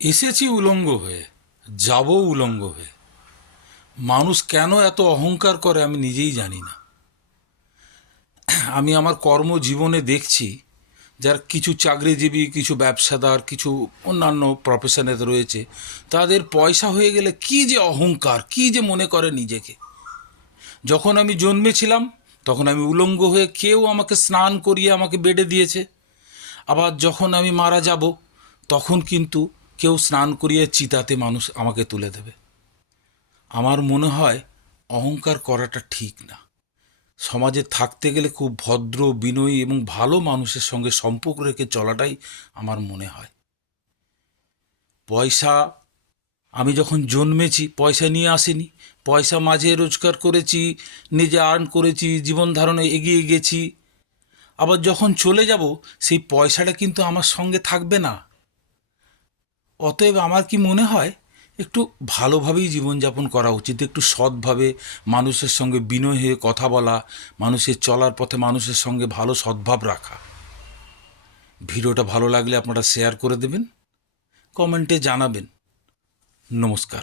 এসেছি উলঙ্গ হয়ে, যাব উলঙ্গ হয়ে। মানুষ কেন এত অহংকার করে আমি নিজেই জানি না। আমি আমার কর্মজীবনে দেখছি, যার কিছু চাকরিজীবী, কিছু ব্যবসাদার, কিছু অন্যান্য প্রফেশনে রয়েছে, তাদের পয়সা হয়ে গেলে কি যে অহংকার, কি যে মনে করে নিজেকে। যখন আমি জন্মেছিলাম তখন আমি উলঙ্গ হয়ে কেউ আমাকে স্নান করিয়ে আমাকে বেডে দিয়েছে। আবার যখন আমি মারা যাব তখন কিন্তু কেউ স্নান করিয়ে চিতাতে মানুষ আমাকে তুলে দেবে। আমার মনে হয় অহংকার করাটা ঠিক না। সমাজে থাকতে গেলে খুব ভদ্র, বিনয়ী এবং ভালো মানুষের সঙ্গে সম্পর্ক রেখে চলাটাই আমার মনে হয়। পয়সা, আমি যখন জন্মেছি পয়সা নিয়ে আসিনি। পয়সা মাঝে রোজগার করেছি, নিজে আর্ন করেছি, জীবন ধারণে এগিয়ে গেছি। আবার যখন চলে যাব সেই পয়সাটা কিন্তু আমার সঙ্গে থাকবে না। অতএব আমার কি মনে হয়, একটু ভালোভাবেই জীবনযাপন করা উচিত, একটু সৎভাবে মানুষের সঙ্গে বিনয় হয়ে কথা বলা, মানুষের চলার পথে মানুষের সঙ্গে ভালো সদ্ভাব রাখা। ভিডিওটা ভালো লাগলে আপনারা শেয়ার করে দেবেন, কমেন্টে জানাবেন। নমস্কার।